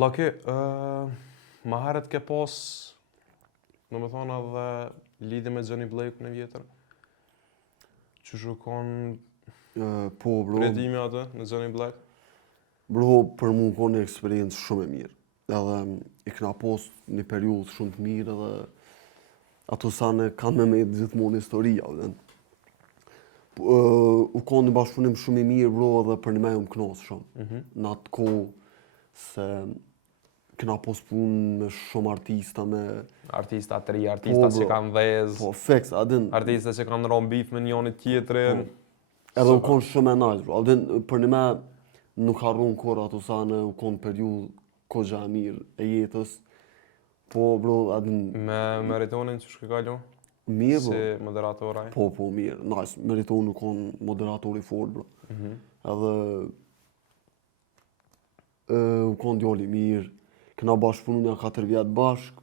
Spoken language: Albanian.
Llaki, ma herët ke pas, në me thonë edhe lidhje me Johnny Blake në vjetër? Që shukon Po, bro. predimi atë në Johnny Black? Bro, për mu ka një eksperiencë shumë e mirë. Edhe i kena pas një periudhë shumë të mirë edhe ato sane kanë me gjithmonë historia. U ka një bashkëpunim shumë i mirë, bro, edhe për një me më kënaqë shumë. Në atë kohë se kena pas punë me shumë artista, me... Artista të ri, artista që kanë dhez, Po, fix, adin... artista që kanë rënë bif me njëri tjetrin. Edhe u konë shumë e nice, bro. Adin, për një me nuk harron kur ato sane, u konë periudhë kogja e mirë e jetës. Po, bro, adin... Me Meritonin që shke kalu? Mirë, bro. Si moderatoraj? Po, mirë. Nice. Meritonin u konë moderatori fort, bro. Edhe... u konë djali mirë. Këna bashkëpunu një 4 vjetë bashk,